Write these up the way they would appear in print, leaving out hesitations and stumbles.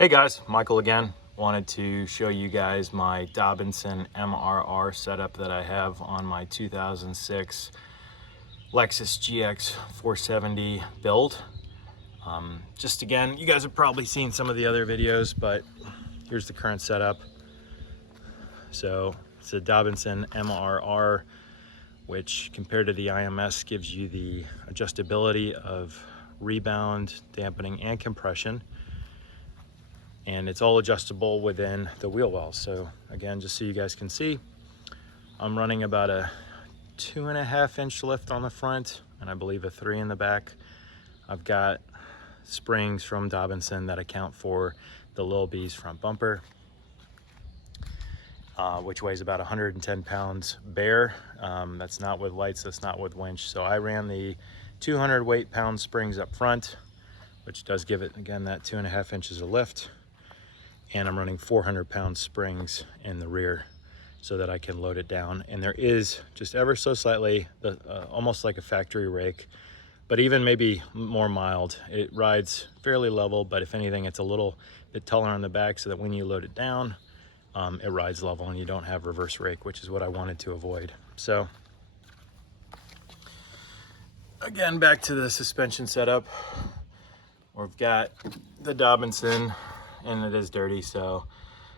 Hey guys, Michael again. Wanted to show you guys my Dobinson MRR setup that I have on my 2006 Lexus GX470 Build. Just again, you guys have probably seen some of the other videos, but here's the current setup. So it's a Dobinson MRR, which compared to the IMS gives you the adjustability of rebound, dampening, and compression. And it's all adjustable within the wheel wells. So again, just so you guys can see, I'm running about a 2.5 inch lift on the front, and I believe a 3 in the back. I've got springs from Dobinson that account for the Lil B's front bumper, which weighs about 110 pounds bare. That's not with lights, that's not with winch. So I ran the 200 weight-pound springs up front, which does give it, again, that 2.5 inches of lift. And I'm running 400-pound springs in the rear so that I can load it down. And there is just ever so slightly, almost like a factory rake, but even maybe more mild. It rides fairly level, but if anything, it's a little bit taller on the back so that when you load it down, it rides level and you don't have reverse rake, which is what I wanted to avoid. So again, back to the suspension setup. We've got the Dobinson, and it is dirty, so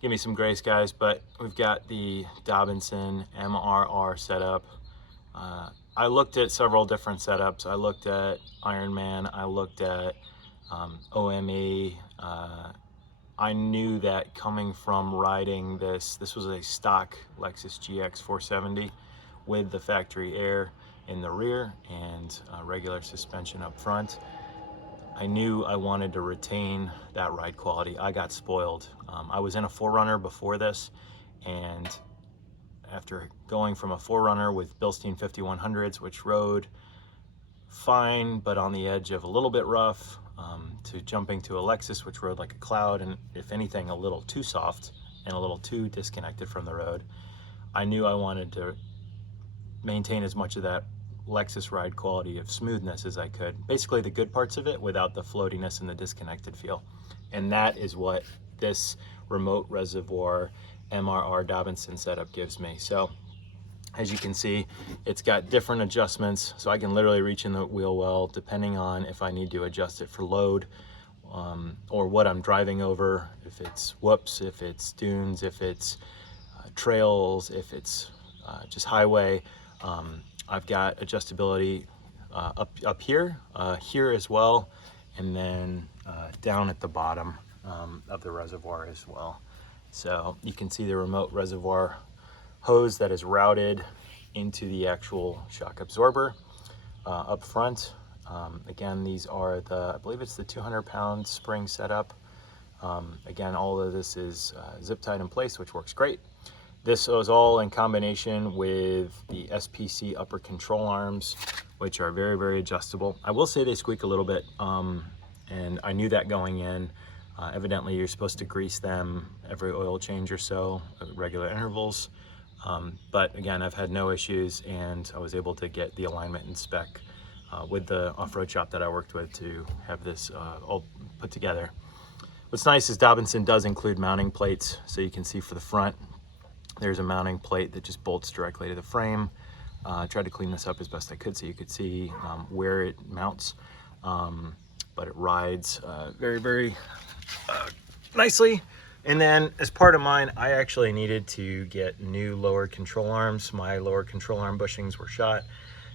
give me some grace, guys, but we've got the Dobinson MRR setup. I looked at several different setups. I looked at Ironman, I looked at OME. I knew that coming from riding this was a stock Lexus GX470 with the factory air in the rear and regular suspension up front. I knew I wanted to retain that ride quality. I got spoiled. I was in a 4Runner before this, and after going from a 4Runner with Bilstein 5100s, which rode fine, but on the edge of a little bit rough, to jumping to a Lexus, which rode like a cloud, and if anything, a little too soft and a little too disconnected from the road, I knew I wanted to maintain as much of that Lexus ride quality of smoothness as I could. Basically the good parts of it without the floatiness and the disconnected feel. And that is what this Remote Reservoir MRR Dobinson setup gives me. So as you can see, it's got different adjustments. So I can literally reach in the wheel well depending on if I need to adjust it for load, or what I'm driving over, if it's whoops, if it's dunes, if it's trails, if it's just highway. I've got adjustability up here, here as well, and then down at the bottom of the reservoir as well. So you can see the remote reservoir hose that is routed into the actual shock absorber up front. Again, these are I believe it's the 200-pound spring setup. Again, all of this is zip tied in place, which works great. This was all in combination with the SPC upper control arms, which are very, very adjustable. I will say they squeak a little bit, and I knew that going in. Evidently, you're supposed to grease them every oil change or so at regular intervals. But again, I've had no issues, and I was able to get the alignment and spec with the off-road shop that I worked with to have this all put together. What's nice is Dobinson does include mounting plates, so you can see for the front, there's a mounting plate that just bolts directly to the frame. I tried to clean this up as best I could so you could see where it mounts, but it rides very, very nicely. And then as part of mine, I actually needed to get new lower control arms. My lower control arm bushings were shot,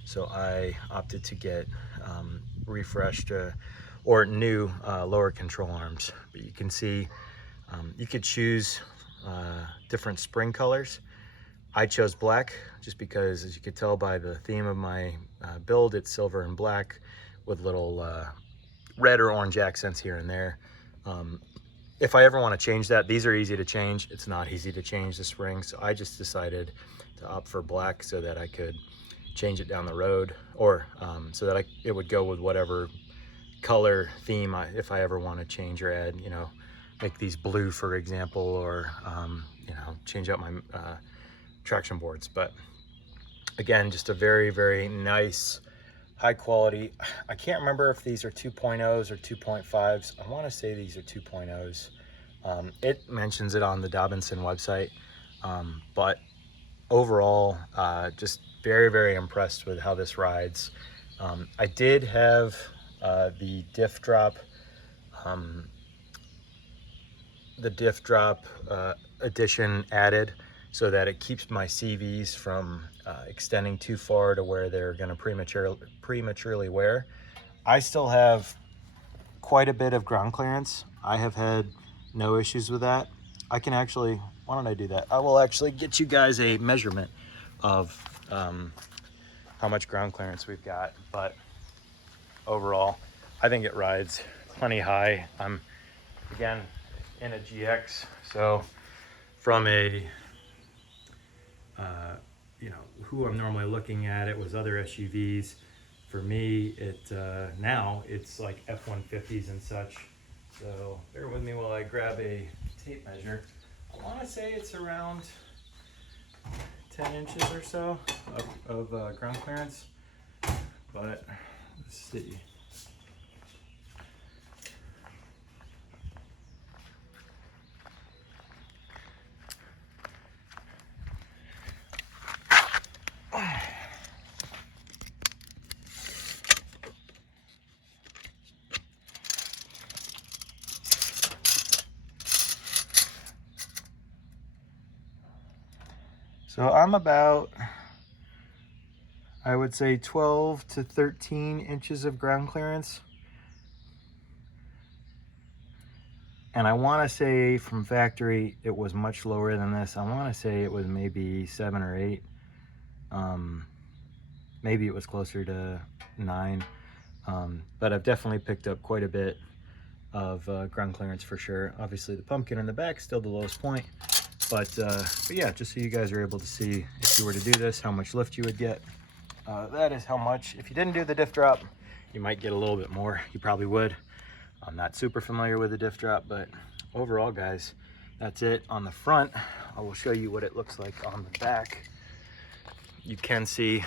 so I opted to get refreshed or new lower control arms. But you can see you could choose different spring colors. I chose black just because, as you could tell by the theme of my build, it's silver and black with little red or orange accents here and there. If I ever want to change that, these are easy to change. It's not easy to change the springs, so I just decided to opt for black so that I could change it down the road, or so that it would go with whatever color theme if I ever want to change or add, make these blue, for example, or change out my traction boards. But again, just a very, very nice, high quality. I can't remember if these are 2.0s or 2.5s. I want to say these are 2.0s. It mentions it on the Dobinson website, but overall, just very impressed with how this rides. I did have the diff drop addition added so that it keeps my CVs from extending too far to where they're going to prematurely wear. I still have quite a bit of ground clearance. I have had no issues with that. I can actually, why don't I do that? I will actually get you guys a measurement of how much ground clearance we've got, but overall, I think it rides plenty high. I'm, again, in a GX, so from a, you know, who I'm normally looking at, it was other SUVs. For me, now it's like F-150s and such. So bear with me while I grab a tape measure. I want to say it's around 10 inches or so of ground clearance, but let's see. So I'm about, I would say 12 to 13 inches of ground clearance. And I want to say from factory, it was much lower than this. I want to say it was maybe 7 or 8. Maybe it was closer to 9. But I've definitely picked up quite a bit of ground clearance for sure. Obviously the pumpkin in the back is still the lowest point. But yeah, just so you guys are able to see if you were to do this, how much lift you would get. That is how much. If you didn't do the diff drop, you might get a little bit more. You probably would. I'm not super familiar with the diff drop, but overall, guys, that's it on the front. I will show you what it looks like on the back. You can see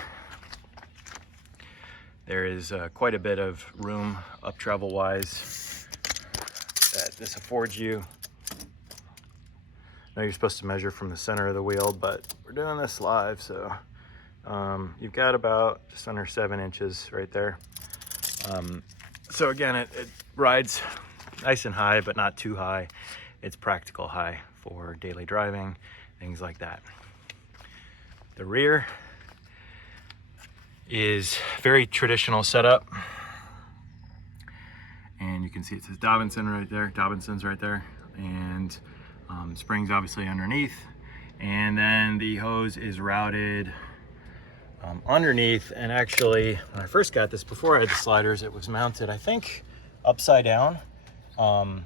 there is quite a bit of room up travel wise that this affords you. I know you're supposed to measure from the center of the wheel, but we're doing this live, so you've got about just under 7 inches right there. So again, it rides nice and high, but not too high. It's practical high for daily driving, things like that. The rear is very traditional setup. And you can see it says Dobinson right there, Dobinsons right there. And springs obviously underneath. And then the hose is routed underneath. And actually, when I first got this, before I had the sliders, it was mounted, I think, upside down. I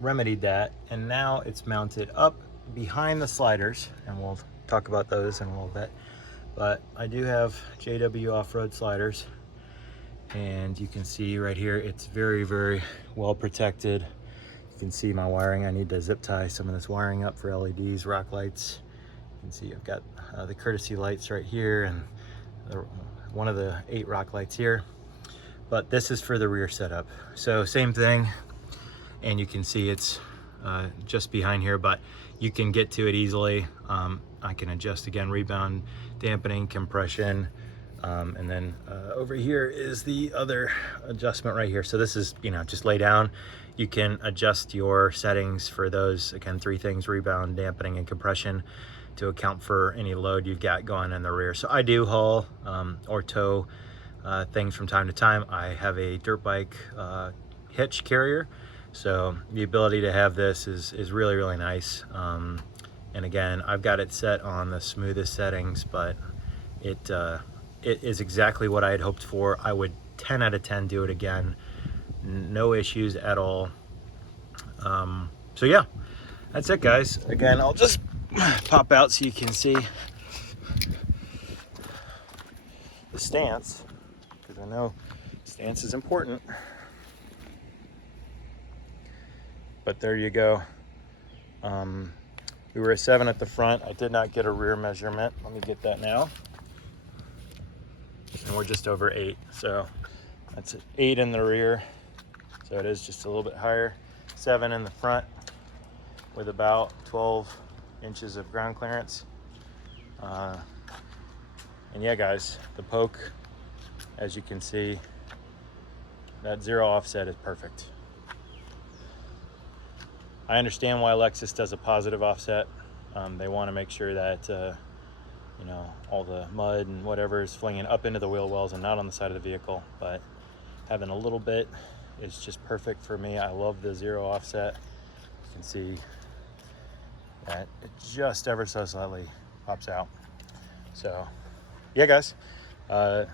remedied that, and now it's mounted up behind the sliders, and we'll talk about those in a little bit. But I do have JW off-road sliders, and you can see right here it's very well protected. You can see my wiring. I need to zip tie some of this wiring up for LEDs, rock lights. You can see I've got the courtesy lights right here, and one of the 8 rock lights here. But this is for the rear setup, so same thing. And you can see it's just behind here, but you can get to it easily. I can adjust again, rebound, dampening, compression, and then over here is the other adjustment right here. So this is, you know, just lay down. You can adjust your settings for those, again, 3 things: rebound, dampening, and compression, to account for any load you've got going in the rear. So I do haul or tow things from time to time. I have a dirt bike hitch carrier, so the ability to have this is really nice. And again, I've got it set on the smoothest settings, but it is exactly what I had hoped for. I would 10 out of 10 do it again. No issues at all. So yeah, that's it, guys. Again, I'll just pop out so you can see the stance, because I know stance is important. But there you go. We were at 7 at the front. I did not get a rear measurement. Let me get that now. And we're just over 8. So that's 8 in the rear. So it is just a little bit higher. 7 in the front with about 12 inches of ground clearance. And yeah, guys, the poke, as you can see, that 0 offset is perfect. I understand why Lexus does a positive offset. They want to make sure that you know, all the mud and whatever is flinging up into the wheel wells and not on the side of the vehicle, but having a little bit is just perfect for me. I love the 0 offset. You can see that it just ever so slightly pops out. So yeah, guys, it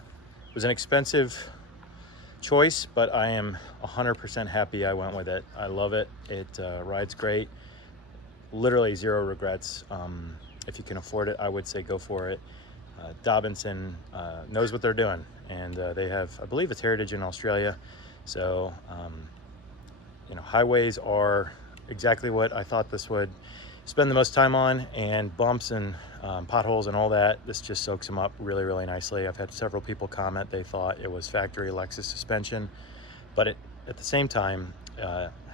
was an expensive choice, but I am 100% happy I went with it. I love it. It rides great. Literally 0 regrets. If you can afford it, I would say go for it. Dobinson knows what they're doing, and they have, I believe it's heritage in Australia. So, you know, highways are exactly what I thought this would spend the most time on, and bumps and potholes and all that. This just soaks them up really, really nicely. I've had several people comment they thought it was factory Lexus suspension, but it, at the same time,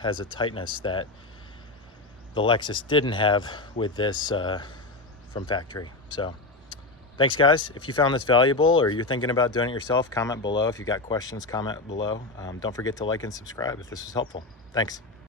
has a tightness that the Lexus didn't have with this from factory. So thanks, guys. If you found this valuable or you're thinking about doing it yourself, comment below. If you got questions, comment below. Don't forget to like and subscribe if this was helpful. Thanks.